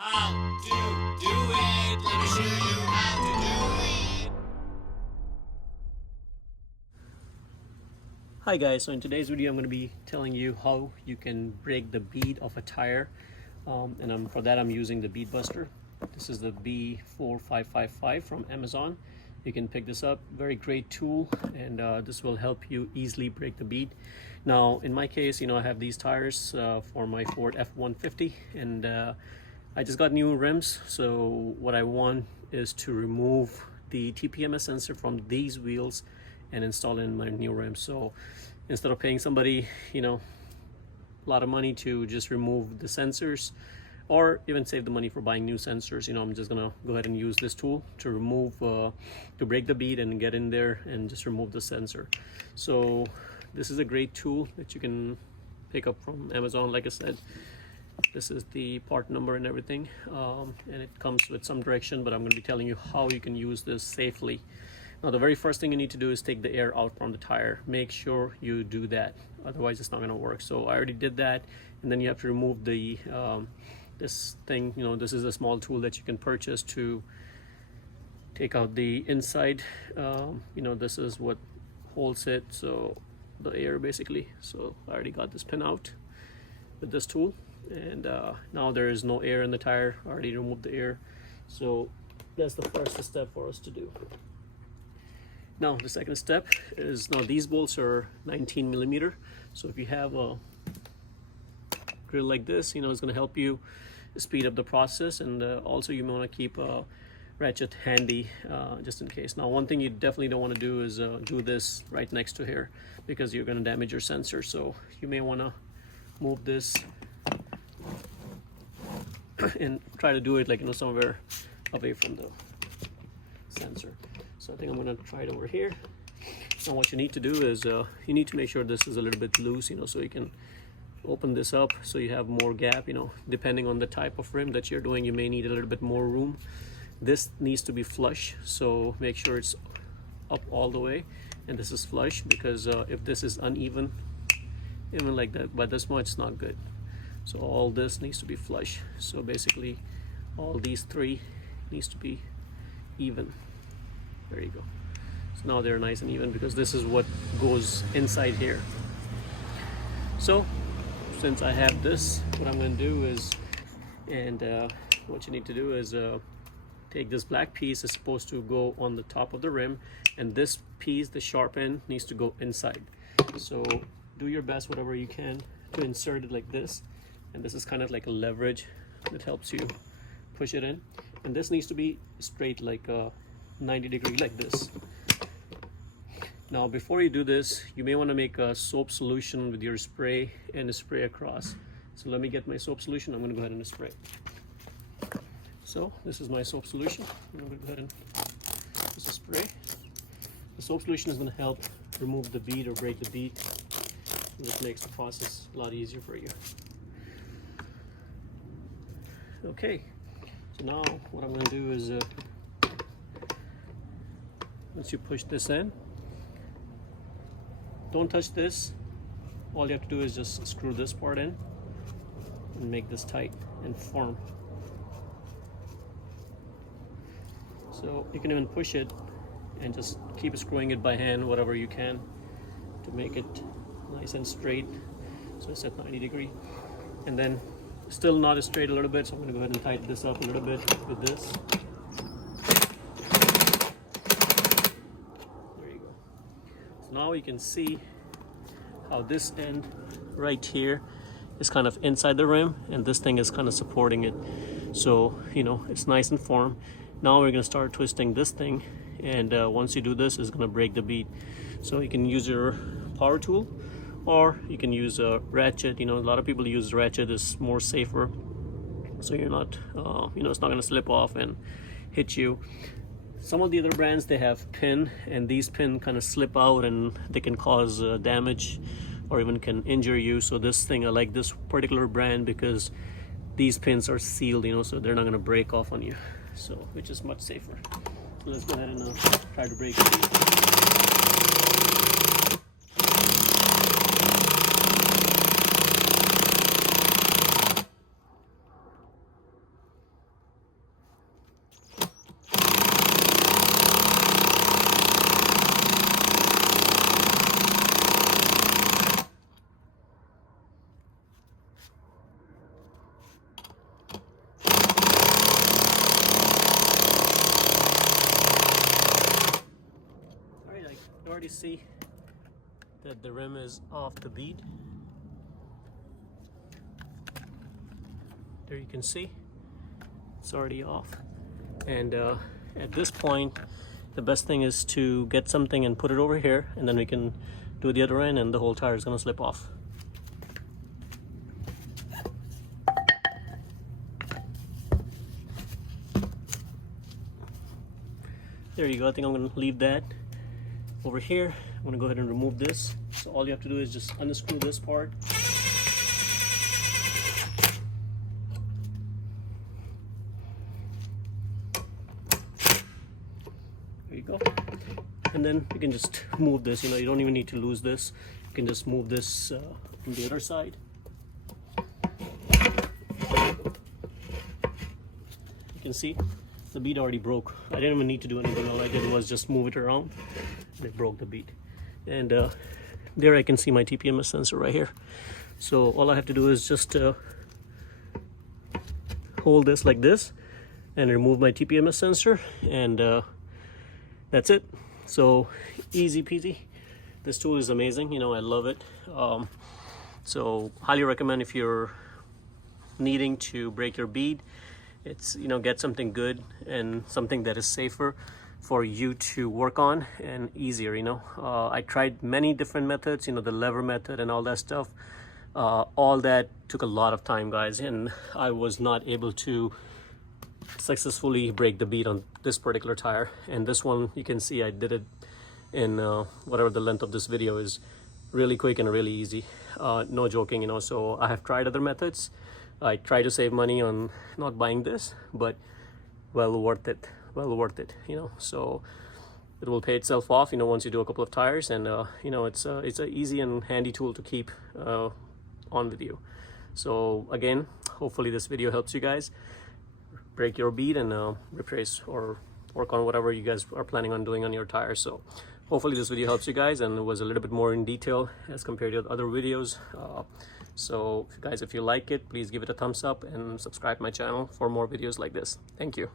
How to do it. Let me show you how to do it. Hi guys, so in today's video I'm going to be telling you how you can break the bead of a tire, and for that I'm using the Bead Buster. This is the XB-455 from Amazon. You can pick this up, very great tool, and this will help you easily break the bead. Now in my case, I have these tires for my Ford F-150, and I just got new rims, so what I want is to remove the TPMS sensor from these wheels and install it in my new rims. So instead of paying somebody a lot of money to just remove the sensors, or even save the money for buying new sensors, I'm just gonna go ahead and use this tool to remove to break the bead and get in there and just remove the sensor. So this is a great tool that you can pick up from Amazon. Like I said, this is the part number and everything, and it comes with some direction, but I'm going to be telling you how you can use this safely. Now the very first thing you need to do is take the air out from the tire. Make sure you do that, otherwise it's not going to work. So I already did that, and then you have to remove the this thing. This is a small tool that you can purchase to take out the inside. This is what holds it, so the air basically. So I already got this pin out with this tool, and now there is no air in the tire. I already removed the air, so that's the first step for us to do. Now the second step is, now these bolts are 19 millimeter, so if you have a drill like this, it's going to help you speed up the process, and also you may want to keep a ratchet handy just in case. Now one thing you definitely don't want to do is do this right next to here, because you're going to damage your sensor. So you may want to move this and try to do it like somewhere away from the sensor. So I think I'm going to try it over here. Now what you need to do is you need to make sure this is a little bit loose, so you can open this up so you have more gap. Depending on the type of rim that you're doing, you may need a little bit more room. This needs to be flush, so make sure it's up all the way, and this is flush, because if this is uneven, even like that by this much, it's not good. So all this needs to be flush. So basically all these three needs to be even. There you go. So now they're nice and even, because this is what goes inside here. So since I have this, what I'm going to do is, what you need to do is take this black piece. Is supposed to go on the top of the rim, and this piece, the sharp end, needs to go inside. So do your best, whatever you can, to insert it like this, and this is kind of like a leverage that helps you push it in, and this needs to be straight, like 90 degree, like this. Now before you do this, you may want to make a soap solution with your spray and spray across. So let me get my soap solution. I'm going to go ahead and spray. So this is my soap solution. I'm going to go ahead and just spray. The soap solution is going to help remove the bead or break the bead. This makes the process a lot easier for you. Okay, so now what I'm going to do is once you push this in, don't touch this. All you have to do is just screw this part in and make this tight and firm. So you can even push it and just keep screwing it by hand, whatever you can, to make it nice and straight. So it's at 90 degree, and then still not straight a little bit, so I'm going to go ahead and tighten this up a little bit with this. There you go. So now you can see how this end right here is kind of inside the rim, and this thing is kind of supporting it. So it's nice and firm. Now we're going to start twisting this thing, and once you do this, it's going to break the bead. So you can use your power tool, or you can use a ratchet. A lot of people use ratchet. It's more safer, so you're not it's not going to slip off and hit you. Some of the other brands, they have pin, and these pin kind of slip out and they can cause damage or even can injure you. So this thing, I like this particular brand because these pins are sealed, so they're not going to break off on you, so which is much safer. So let's go ahead and try to break it. clearly see that the rim is off the bead. There you can see it's already off. And at this point, the best thing is to get something and put it over here, and then we can do the other end and the whole tire is gonna slip off. There you go. I think I'm gonna leave that over here. I'm gonna go ahead and remove this. So all you have to do is just unscrew this part. There you go. And then you can just move this. You know, you don't even need to lose this. You can just move this from the other side. You can see the bead already broke. I didn't even need to do anything. All I did was just move it around and it broke the bead. And there I can see my TPMS sensor right here. So all I have to do is just hold this like this and remove my TPMS sensor, and that's it. So easy peasy. This tool is amazing. You know, I love it. So highly recommend if you're needing to break your bead. It's, you know, get something good and something that is safer for you to work on and easier. You know, I tried many different methods, you know, the lever method and all that stuff. All that took a lot of time, guys, and I was not able to successfully break the bead on this particular tire. And this one, you can see I did it in whatever the length of this video is, really quick and really easy. No joking, you know. So I have tried other methods. I try to save money on not buying this, but well worth it, you know. So it will pay itself off, you know, once you do a couple of tires. And you know, it's an easy and handy tool to keep on with you. So again, hopefully this video helps you guys break your bead and replace or work on whatever you guys are planning on doing on your tires. So hopefully this video helps you guys and it was a little bit more in detail as compared to other videos. So guys, if you like it, please give it a thumbs up and subscribe to my channel for more videos like this. Thank you.